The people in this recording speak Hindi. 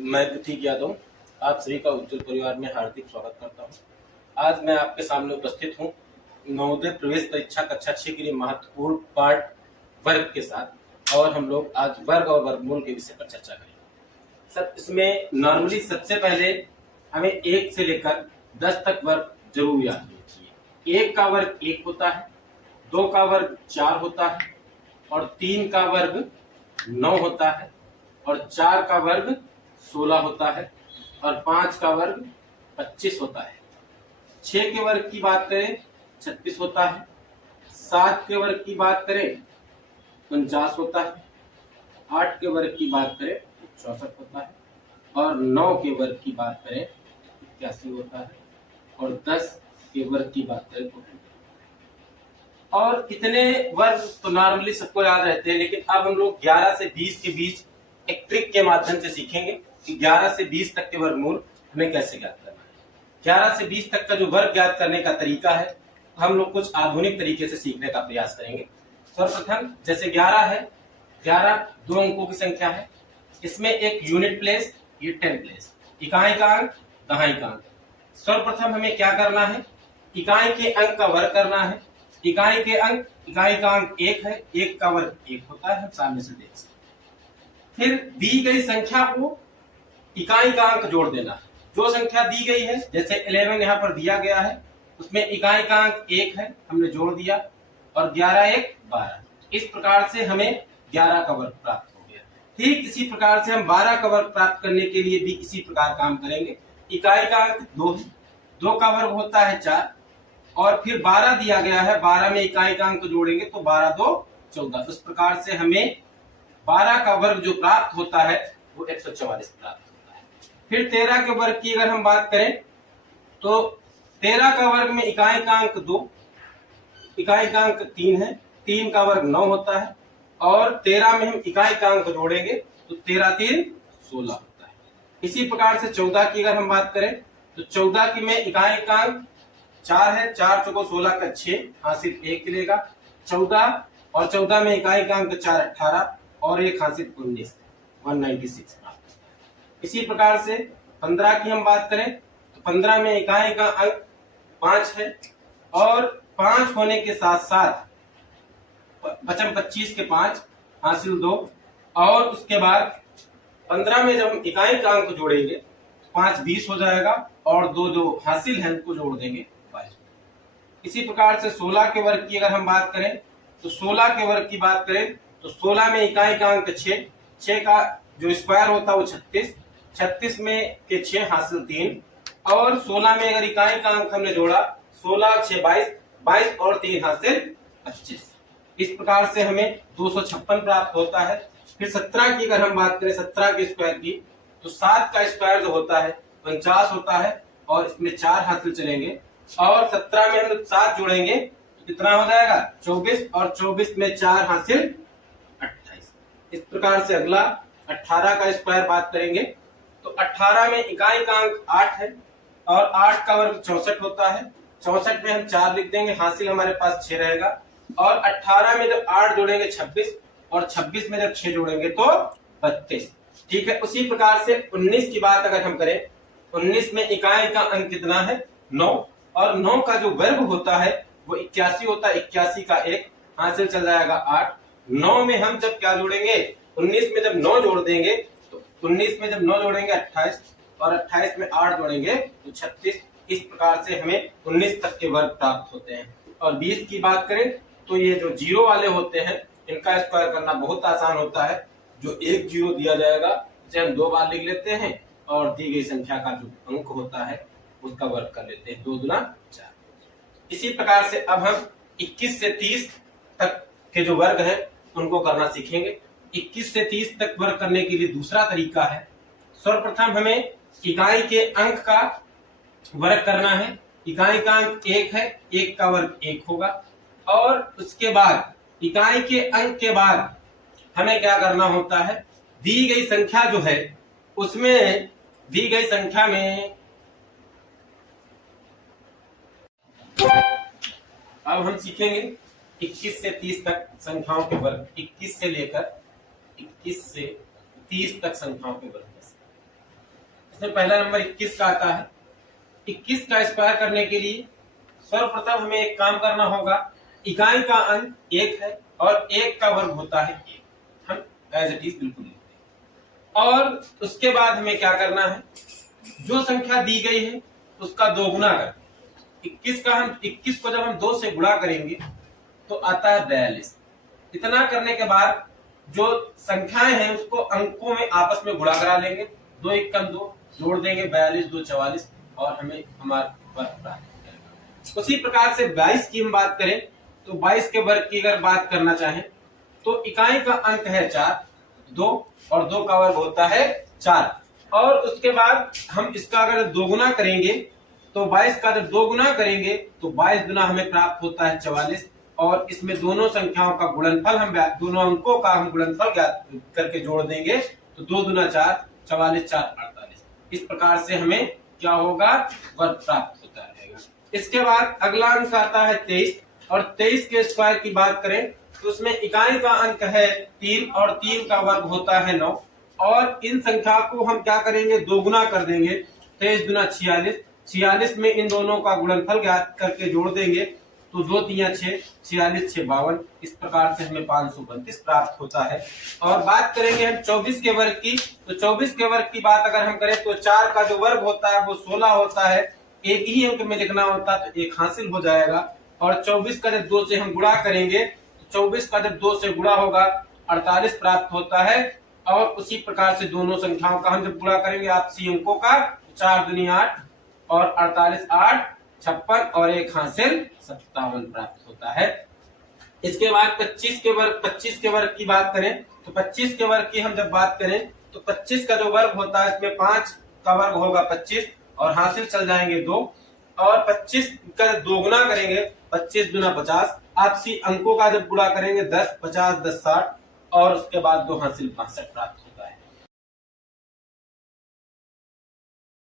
मैं प्रतीक यादव आप सभी का उज्जवल परिवार में हार्दिक स्वागत करता हूं। आज मैं आपके सामने उपस्थित हूं नवोदय प्रवेश परीक्षा कक्षा 6 के लिए महत्वपूर्ण पाठ वर्ग के साथ, और हम लोग आज वर्ग और वर्गमूल के विषय पर चर्चा करेंगे। सब इसमें नॉर्मली सबसे पहले हमें 1 से लेकर 10 तक वर्ग जरूर याद होना चाहिए। 1 का वर्ग 1 होता है, 2 का वर्ग 4 होता है, और 3 का वर्ग 9 होता है, और 4 का वर्ग 16 होता है, और 5 का वर्ग 25 होता है। 6 के वर्ग की बात करें 36 होता है, 7 के वर्ग की बात करें 49 होता है, 8 के वर्ग की बात करें 64 होता है, और 9 के वर्ग की बात करें 81 होता है, और 10 के वर्ग की बात करें तो और इतने वर्ग तो नॉर्मली सबको याद रहते हैं, लेकिन अब हम लोग 11 से 20 के बीच एक ट्रिक के माध्यम से सीखेंगे कि 11 से 20 तक के वर्गमूल हमें कैसे ज्ञात करना है। 11 से 20 तक का जो वर्ग ज्ञात करने का तरीका है, हम लोग कुछ आधुनिक तरीके से सीखने का प्रयास करेंगे। सर्वप्रथम जैसे 11 है, 11 2 अंकों की संख्या है, इसमें एक यूनिट प्लेस, ये 10 प्लेस, इकाई का अंक, दहाई का अंक। सर्वप्रथम हमें क्या करना है, इकाई के अंक का वर्ग करना है। इकाई के अंक, इकाई का अंक 1 है, 1 का वर्ग 1 होता है, हम सामने से देख सकते हैं। फिर दी गई संख्या को इकाई का अंक जोड़ देना है। जो संख्या दी गई है, जैसे 11 यहाँ पर दिया गया है, उसमें इकाई का अंक 1 है, हमने जोड़ दिया, और 11 1 12। इस प्रकार से हमें 11 का वर्ग प्राप्त हो गया। ठीक इसी प्रकार से हम 12 का वर्ग प्राप्त करने के लिए भी इसी प्रकार काम करेंगे। इकाई का अंक 2 है, 2 का वर्ग होता है 4, और फिर 12 दिया गया है, 12 में इकाई का अंक जोड़ेंगे तो 12 2 14। इस प्रकार से हमें 12 का वर्ग जो प्राप्त होता है वो 144 प्राप्त होता है। फिर 13 के वर्ग की अगर हम बात करें तो 13 का वर्ग में इकाई का अंक 2, इकाई का अंक 3 है, 3 का वर्ग 9 होता है, और 13 में हम इकाई का अंक जोड़ेंगे तो 13 3 16 होता है। इसी प्रकार से 14 की अगर हम बात करें तो 14 की में इकाई का अंक 4 है, 4 चौको 16 का 6, हासिल 1 मिलेगा। 14 और 14 में इकाई का अंक 4 18, और 1 हासिल 19 196 प्राप्त। इसी प्रकार से 15 की हम बात करें तो 15 में इकाई का अंक 5 है, और 5 होने के साथ साथ बचम 25 के 5 हासिल 2, और उसके बाद 15 में जब हम इकाई का अंक जोड़ेंगे 5 20 हो जाएगा, और 2 जो हासिल है उनको जोड़ देंगे 22। इसी प्रकार से 16 के वर्ग की अगर हम बात करें तो 16 के वर्ग की बात करें तो 16 में इकाई का अंक 6, 6 का जो स्क्वायर होता है वो 36, 36 में के 6 हासिल 3, और 16 में अगर इकाई का अंक हमने जोड़ा 16 6 22, 22 और 3 हासिल 25। इस प्रकार से हमें 256 प्राप्त होता है। फिर 17 की अगर हम बात करें, 17 के स्क्वायर की, तो 7 का स्क्वायर जो होता है 49 होता है, और इसमें 4 हासिल चलेंगे, और 17 में हम 7 जोड़ेंगे तो कितना हो जाएगा 24, और 24 में 4 हासिल 28। इस प्रकार से अगला 18 का स्क्वायर बात करेंगे तो 18 में इकाई का अंक 8 है, और 8 का वर्ग 64 होता है, 64 में हम 4 लिख देंगे, हासिल हमारे पास 6 रहेगा, और 18 में जब 8 जोड़ेंगे 26, और 26 में जब 6 जोड़ेंगे तो 32। ठीक है। उसी प्रकार से 19 की बात अगर हम करें, 19 में इकाई का अंक कितना है 9, और 9 का जो वर्ग होता है वो 81 होता है, 81 का 1 हासिल चल जाएगा 8। 9 में हम जब क्या जोड़ेंगे, 19 में जब 9 जोड़ देंगे तो 19 में जब 9 जोड़ेंगे 28, और 28 में 8 जोड़ेंगे तो 36। इस प्रकार से हमें 19 तक के वर्ग प्राप्त होते हैं। और 20 की बात करें तो ये जो जीरो वाले होते हैं इनका स्क्वायर करना बहुत आसान होता है। जो एक जीरो दिया जाएगा उसे हम 2 बार लिख लेते हैं, और दी गई संख्या का जो अंक होता है उसका वर्ग कर लेते हैं, 2 दूना 4। इसी प्रकार से अब हम 21 से 30 तक के जो वर्ग हैं उनको करना सीखेंगे। 21 से 30 तक वर्ग करने के लिए दूसरा तरीका है, सर्वप्रथम हमें इकाई के अंक का वर्ग करना है। इकाई का अंक 1 है, 1 का वर्ग 1 होगा, और उसके बाद इकाई के अंक के बाद हमें क्या करना होता है, दी गई संख्या जो है उसमें दी गई संख्या में अब हम सीखेंगे 21 से 30 तक संख्याओं के वर्ग। 21 से लेकर 21 से 30 तक संख्याओं के वर्ग। इसमें पहला नंबर 21 का आता है। 21 का स्क्वायर करने के लिए सर्वप्रथम हमें एक काम करना होगा, इकाई का अंक 1 है और 1 का वर्ग होता है 1, हम एज इट इज बिल्कुल लिखते हैं। और उसके बाद हमें क्या करना है, जो संख्या दी गई है उसका 2 गुना करना। 21 को जब हम 2 से गुणा करेंगे तो आता है 42। इतना करने के बाद जो संख्याएं हैं उसको अंकों में आपस में गुणा करा लेंगे, 2 1 2 जोड़ देंगे, 42 2 44 और हमें हमारा वर्ग प्राप्त हो जाएगा। उसी प्रकार से 22 की हम बात करें तो 22 के वर्ग की अगर बात करना चाहें तो इकाई का अंक है 4, 2 और 2 का वर्ग होता है 4। और उसके बाद हम इसका अगर 2 गुना करेंगे तो 22 का जब 2 गुना करेंगे तो 22 गुना हमें प्राप्त होता है 44। और इसमें दोनों संख्याओं का गुणनफल हम दोनों अंकों का हम गुणनफल ज्ञात करके जोड़ देंगे तो 2 दूना 4, 44 4 48। इस प्रकार से हमें क्या होगा, वर्ग प्राप्त होता रहेगा। इसके बाद अगला अंक आता है 23 और 23 के स्क्वायर की बात करें तो उसमें इकाई का अंक है 3 और 3 का वर्ग होता है 9। और इन संख्या को हम क्या करेंगे, 2 गुना कर देंगे, 23 दूना 46, 46 में इन दोनों का गुणनफल ज्ञात करके जोड़ देंगे तो 2 3 6, 46 6 52। इस प्रकार से हमें 532 प्राप्त होता है। और बात करेंगे हम 24 के वर्ग की तो 24 के वर्ग की बात अगर हम करें तो 4 का जो वर्ग होता है वो 16 होता है, एक ही अंक में लिखना होता है तो 1 हासिल हो जाएगा। और 24 का जब 2 से हम गुणा करेंगे तो 24 का जब 2 से गुणा होगा 48 प्राप्त होता है। और उसी प्रकार से दोनों संख्याओं का हम जब गुणा करेंगे आपसी अंकों का, 4 दूनी 8 और 48 8 56 और 1 हासिल 57 प्राप्त होता है। इसके बाद 25 के वर्ग की बात करें तो 25 के वर्ग की हम जब बात करें तो 25 का जो वर्ग होता है इसमें 5 का वर्ग होगा 25 और हासिल चल जाएंगे 2। और 25 का 2 गुना करेंगे, 25 दूना 50, आपसी अंकों का जब गुणा करेंगे 10 50 10 60 और उसके बाद 2 हासिल 62 प्राप्त होता है।